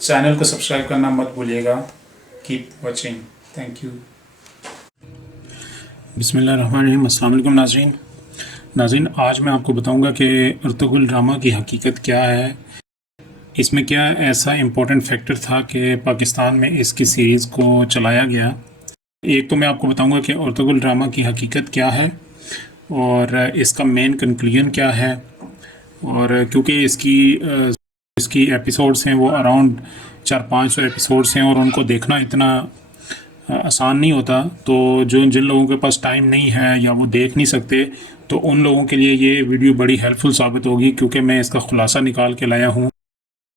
Channel को subscribe करना मत भूलिएगा। Keep watching, thank you. बिस्मिल्लाहिर्रहमानिर्रहीम। अस्सलाम वालेकुम नाज़रीन, आज मैं आपको बताऊंगा कि अर्तुगरुल ड्रामा की हकीकत क्या है। इसमें क्या ऐसा इम्पोर्टेंट फैक्टर था कि पाकिस्तान में इसकी सीरीज़ को चलाया गया। एक तो मैं आपको बताऊंगा कि अर्तुगरुल ड्रामा की हकीकत क्या है और इसका मेन कंक्लूजन क्या है। और क्योंकि इसकी एपिसोड्स हैं वो अराउंड 400-500 एपिसोड्स हैं और उनको देखना इतना आसान नहीं होता, तो जिन लोगों के पास टाइम नहीं है या वो देख नहीं सकते, तो उन लोगों के लिए ये वीडियो बड़ी हेल्पफुल साबित होगी, क्योंकि मैं इसका ख़ुलासा निकाल के लाया हूँ।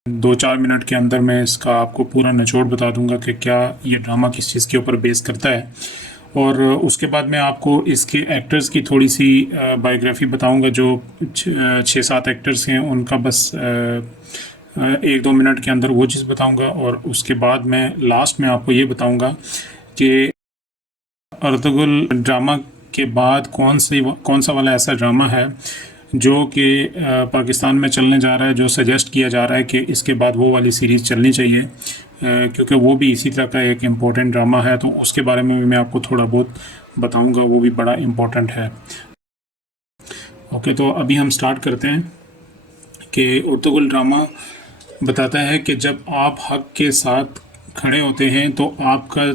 2-4 मिनट के अंदर मैं इसका आपको पूरा निचोड़ बता दूंगा कि क्या ये ड्रामा किस चीज़ के ऊपर बेस करता है। और उसके बाद मैं आपको इसके एक्टर्स की थोड़ी सी बायोग्राफी बताऊंगा। जो 6-7 एक्टर्स हैं उनका बस 1-2 मिनट के अंदर वो चीज़ बताऊंगा। और उसके बाद मैं लास्ट में आपको ये बताऊंगा कि अर्तुगरुल ड्रामा के बाद कौन सा वाला ऐसा ड्रामा है जो कि पाकिस्तान में चलने जा रहा है, जो सजेस्ट किया जा रहा है कि इसके बाद वो वाली सीरीज़ चलनी चाहिए, क्योंकि वो भी इसी तरह का एक इम्पोर्टेंट ड्रामा है। तो उसके बारे में भी मैं आपको थोड़ा बहुत बताऊंगा, वो भी बड़ा इम्पोर्टेंट है। ओके, तो अभी हम स्टार्ट करते हैं कि अर्तुगरुल ड्रामा बताता है कि जब आप हक़ के साथ खड़े होते हैं तो आपका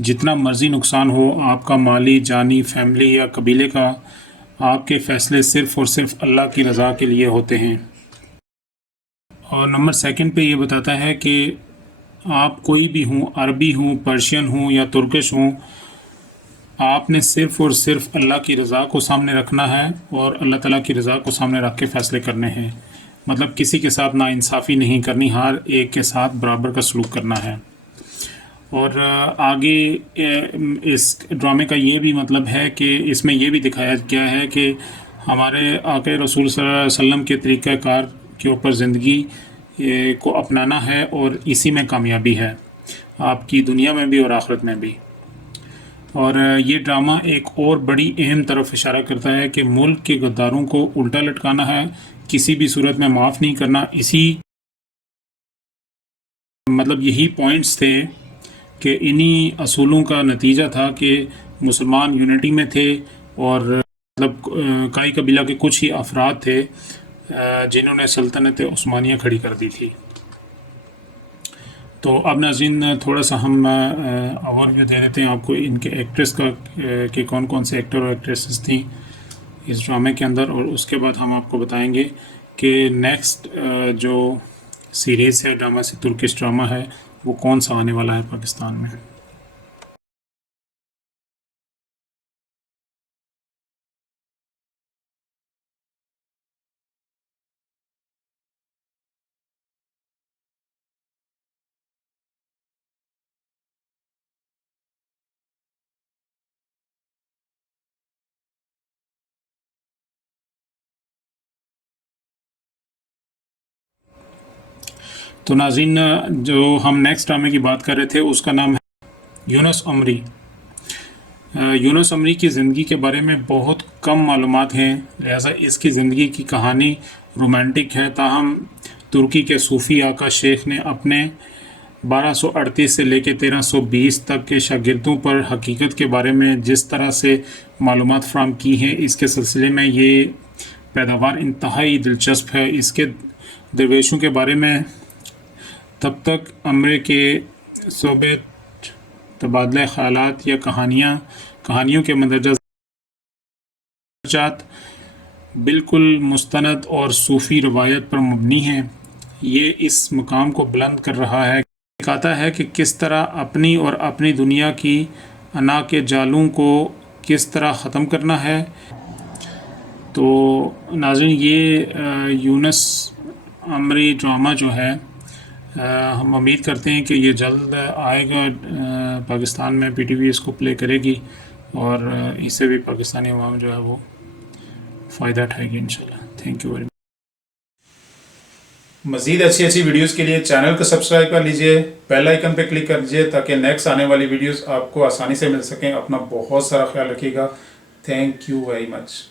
जितना मर्ज़ी नुकसान हो, आपका माली, जानी, फैमिली या कबीले का, आपके फ़ैसले सिर्फ़ और सिर्फ अल्लाह की रज़ा के लिए होते हैं। और नंबर 2 पे ये बताता है कि आप कोई भी हों, अरबी हों, पर्शियन हों या तुर्किश हों, आपने सिर्फ़ और सिर्फ अल्लाह की रज़ा को सामने रखना है और अल्लाह ताला की रज़ा को सामने रख के फ़ैसले करने हैं। मतलब किसी के साथ नाइंसाफ़ी नहीं करनी, हर एक के साथ बराबर का सलूक करना है। और आगे इस ड्रामे का ये भी मतलब है कि इसमें ये भी दिखाया गया है कि हमारे आक़ा रसूल सल्लल्लाहु अलैहि वसल्लम के तरीक़ाकार के ऊपर ज़िंदगी को अपनाना है और इसी में कामयाबी है, आपकी दुनिया में भी और आखिरत में भी। और ये ड्रामा एक और बड़ी अहम तरफ इशारा करता है कि मुल्क के गद्दारों को उल्टा लटकाना है, किसी भी सूरत में माफ़ नहीं करना। मतलब यही पॉइंट्स थे कि इन्हीं असूलों का नतीजा था कि मुसलमान यूनिटी में थे और मतलब काई कबीला के कुछ ही अफराद थे जिन्होंने सल्तनत उस्मानिया खड़ी कर दी थी। तो अब नाज़रीन थोड़ा सा हम ओवरव्यू दे देते हैं आपको इनके एक्ट्रेस का कि कौन कौन से एक्टर और एक्ट्रेसेस थी इस ड्रामे के अंदर। और उसके बाद हम आपको बताएंगे कि नेक्स्ट जो सीरीज़ है ड्रामा से, तुर्किश ड्रामा है, वो कौन सा आने वाला है पाकिस्तान में। तो नाज़रीन जो हम नेक्स्ट ड्रामे की बात कर रहे थे उसका नाम है यूनुस अमरी। यूनुस अमरी की ज़िंदगी के बारे में बहुत कम मालूमात हैं, लिहाजा इसकी ज़िंदगी की कहानी रोमांटिक है। ताहम तुर्की के सूफ़ी आका शेख ने अपने 1238 से लेकर 1320 तक के शागिर्दों पर हकीकत के बारे में जिस तरह से मालूमात फ़राहम की हैं, इसके सिलसिले में ये पैदावार इंतहाई दिलचस्प है। इसके दरवेशों के बारे में तब तक अमरे के सोबत तबादला ख़यालात या कहानियों के मंदरजात बिल्कुल मुस्तनद और सूफ़ी रवायत पर मबनी हैं। ये इस मकाम को बुलंद कर रहा है, दिखाता है कि किस तरह अपनी और अपनी दुनिया की अना के जालों को किस तरह ख़त्म करना है। तो नाज़रीन ये यूनुस अमरी ड्रामा जो है हम उम्मीद करते हैं कि ये जल्द आएगा पाकिस्तान में, PTV इसको प्ले करेगी और इससे भी पाकिस्तानी अवाम जो है वो फ़ायदा उठाएगी इंशाल्लाह। Thank you very much. मज़ीद अच्छी वीडियोस के लिए चैनल को सब्सक्राइब कर लीजिए, बेल आइकन पे क्लिक कर दीजिए ताकि नेक्स्ट आने वाली वीडियोस आपको आसानी से मिल सकें। अपना बहुत सारा ख्याल रखिएगा। Thank you very much.